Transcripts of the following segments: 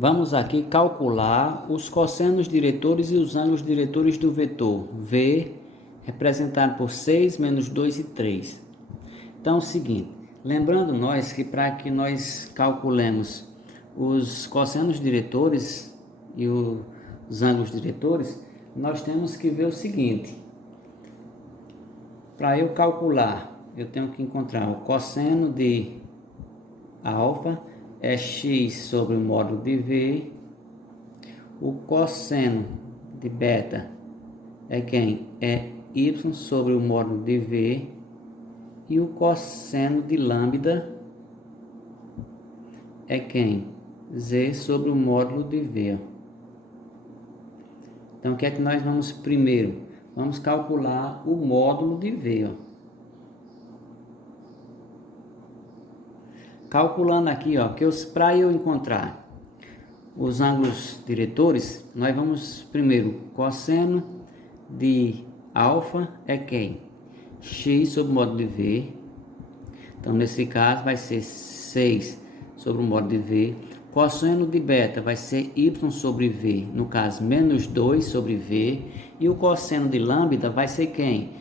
Vamos aqui calcular os cossenos diretores e os ângulos diretores do vetor V, representado por 6, menos 2 e 3. Então é o seguinte, lembrando nós que para que nós calculemos os cossenos diretores e os ângulos diretores, nós temos que ver o seguinte. Para eu calcular, eu tenho que encontrar o cosseno de alfa é x sobre o módulo de V, o cosseno de beta é quem? É y sobre o módulo de V, e o cosseno de lambda é quem? Z sobre o módulo de V. Então, o que é que nós vamos primeiro? Vamos calcular o módulo de V. Calculando aqui, que para eu encontrar os ângulos diretores, nós vamos primeiro, cosseno de alfa é quem? X sobre o módulo de V. Então, nesse caso, vai ser 6 sobre o módulo de V. Cosseno de beta vai ser y sobre V, no caso, menos 2 sobre V. E o cosseno de lambda vai ser quem?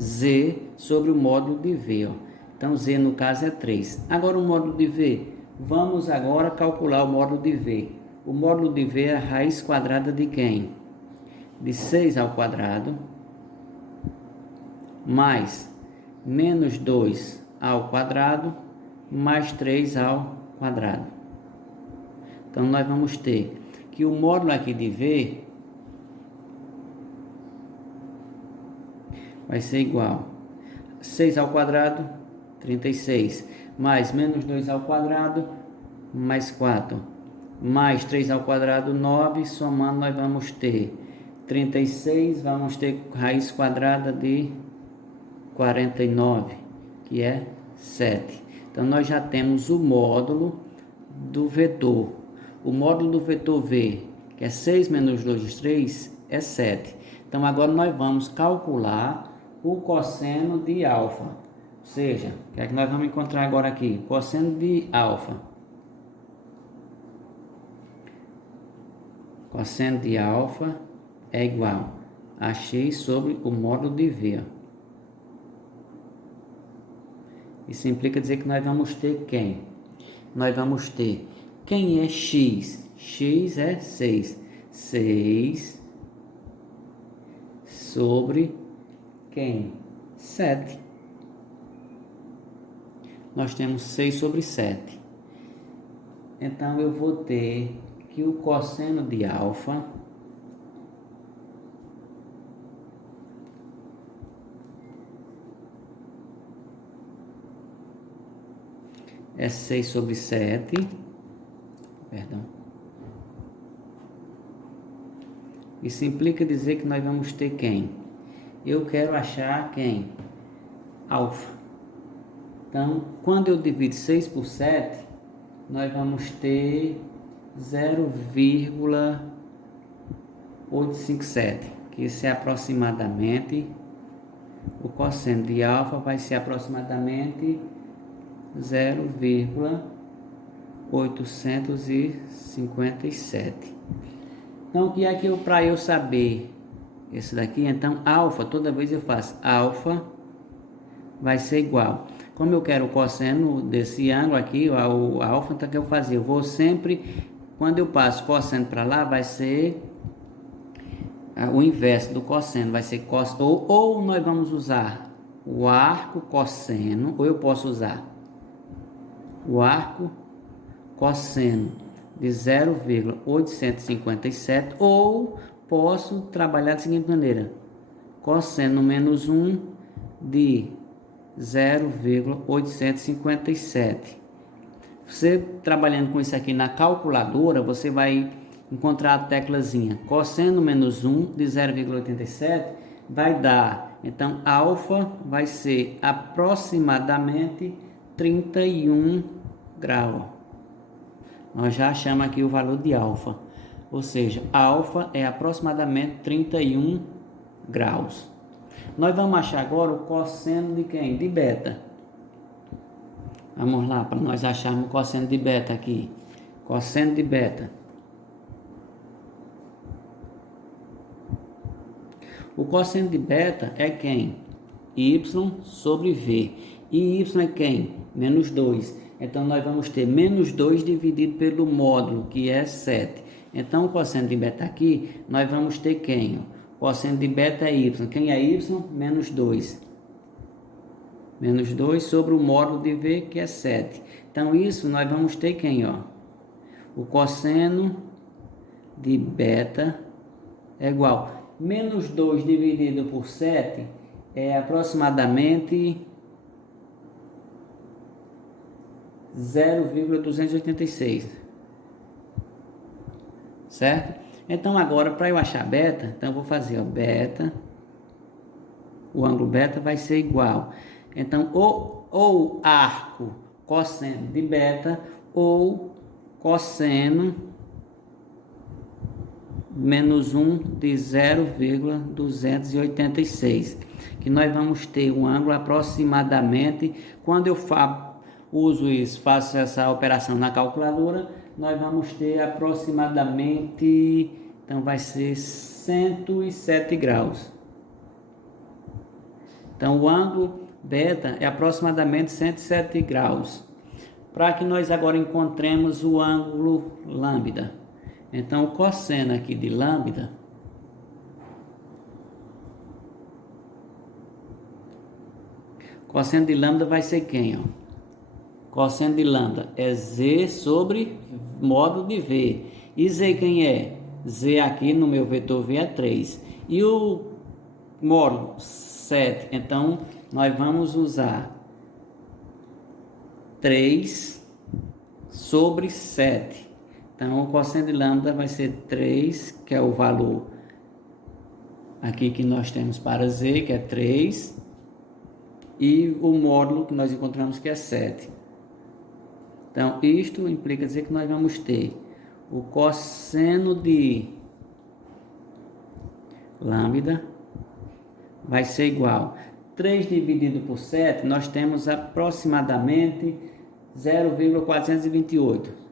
Z sobre o módulo de V, Então, Z no caso é 3. Agora, o módulo de V. Vamos agora calcular o módulo de V. O módulo de V é a raiz quadrada de quem? De 6 ao quadrado, mais menos 2 ao quadrado, mais 3 ao quadrado. Então, nós vamos ter que o módulo aqui de V vai ser igual a 6 ao quadrado, 36, mais menos 2 ao quadrado, mais 4, mais 3 ao quadrado, 9, somando nós vamos ter 36, vamos ter raiz quadrada de 49, que é 7. Então, nós já temos o módulo do vetor. O módulo do vetor V, que é 6 menos 2 3, é 7. Então, agora nós vamos calcular o cosseno de alfa. Ou seja, o que é que nós vamos encontrar agora aqui? Cosseno de alfa. Cosseno de alfa é igual a x sobre o módulo de V. Isso implica dizer que nós vamos ter quem? Nós vamos ter quem é x? X é 6. 6 sobre quem? 7. Nós temos 6 sobre 7. Então, eu vou ter que o cosseno de alfa é 6 sobre 7. Perdão. Isso implica dizer que nós vamos ter quem? Eu quero achar quem? Alfa. Então, quando eu divido 6 por 7, nós vamos ter 0,857, que isso é aproximadamente, o cosseno de alfa vai ser aproximadamente 0,857. Então, o que é que para eu saber esse daqui? Então, alfa, toda vez eu faço alfa vai ser igual. Como eu quero o cosseno desse ângulo aqui, o alfa, então o que eu fazia? Eu vou sempre, quando eu passo cosseno para lá, vai ser o inverso do cosseno, vai ser cosseno, ou nós vamos usar o arco cosseno, ou eu posso usar o arco cosseno de 0,857, ou posso trabalhar da seguinte maneira: cosseno menos 1 de 0,857. Você trabalhando com isso aqui na calculadora, você vai encontrar a teclazinha cosseno menos 1 de 0,87 vai dar, então alfa vai ser aproximadamente 31 graus. Nós já achamos aqui o valor de alfa, ou seja, alfa é aproximadamente 31 graus. Nós vamos achar agora o cosseno de quem? De beta. Vamos lá, para nós acharmos o cosseno de beta aqui. Cosseno de beta O cosseno de beta é quem? Y sobre V. E Y é quem? Menos 2. Então, nós vamos ter menos 2 dividido pelo módulo, que é 7. Então, o cosseno de beta aqui, nós vamos ter quem? O cosseno de beta é Y. Quem é Y? Menos 2. Menos 2 sobre o módulo de V, que é 7. Então, isso nós vamos ter quem? Ó? O cosseno de beta é igual. Menos 2 dividido por 7 é aproximadamente 0,286. Certo? Então, agora, para eu achar beta, então eu vou fazer, ó, beta. O ângulo beta vai ser igual. Então, ou arco cosseno de beta ou cosseno menos 1 de 0,286, que nós vamos ter um ângulo aproximadamente, quando eu uso isso, faço essa operação na calculadora, nós vamos ter aproximadamente, então vai ser 107 graus. Então o ângulo beta é aproximadamente 107 graus. Para que nós agora encontremos o ângulo lambda. Então, o cosseno aqui de lambda vai ser quem? Ó? Cosseno de lambda é Z sobre módulo de V. E Z quem é? Z aqui no meu vetor V é 3. E o módulo 7. Então, nós vamos usar 3 sobre 7. Então, o cosseno de lambda vai ser 3, que é o valor aqui que nós temos para Z, que é 3, e o módulo que nós encontramos, que é 7. Então, isto implica dizer que nós vamos ter o cosseno de lambda vai ser igual. 3 dividido por 7, nós temos aproximadamente 0,428.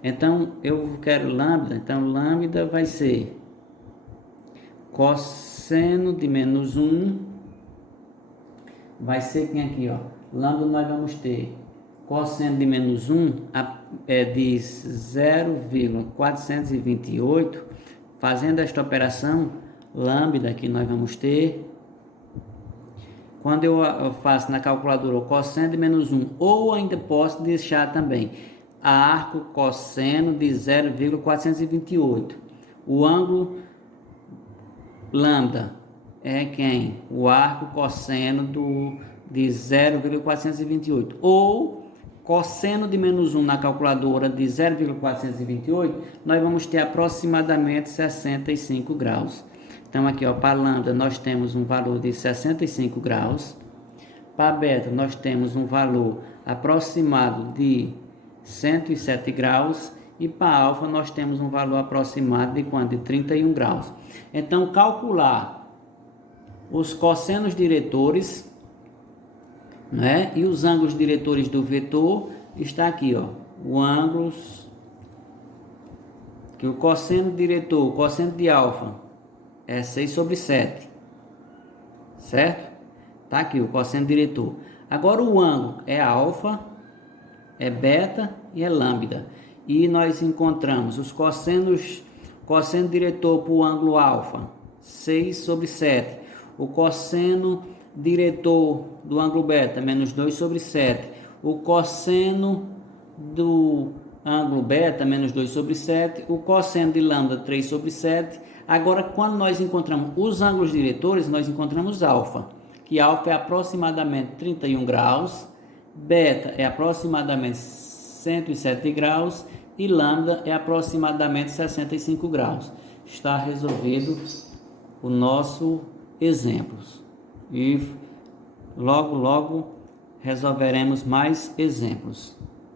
Então, eu quero lambda, então lambda vai ser cosseno de menos 1, vai ser quem aqui, ó, lambda nós vamos ter cosseno de menos 1 é de 0,428, fazendo esta operação, lambda que nós vamos ter, quando eu faço na calculadora o cosseno de menos 1, ou ainda posso deixar também arco cosseno de 0,428. O ângulo lambda é quem? O arco cosseno de 0,428. Ou cosseno de menos 1 na calculadora de 0,428, nós vamos ter aproximadamente 65 graus. Então aqui, ó, para lambda nós temos um valor de 65 graus. Para beta nós temos um valor aproximado de 107 graus, e para alfa nós temos um valor aproximado de quanto? De 31 graus. Então, calcular os cossenos diretores, né, e os ângulos diretores do vetor está aqui, ó, o ângulo que o cosseno diretor, o cosseno de alfa é 6 sobre 7, certo? Tá aqui o cosseno diretor. Agora o ângulo é alfa, é beta e é lambda. E nós encontramos os cossenos, cosseno diretor para o ângulo alfa, 6 sobre 7. O cosseno diretor do ângulo beta, menos 2 sobre 7. O cosseno do ângulo beta, menos 2 sobre 7. O cosseno de lambda, 3 sobre 7. Agora, quando nós encontramos os ângulos diretores, nós encontramos alfa, que alfa é aproximadamente 31 graus. Beta é aproximadamente 107 graus e lambda é aproximadamente 65 graus. Está resolvido o nosso exemplo. E logo resolveremos mais exemplos.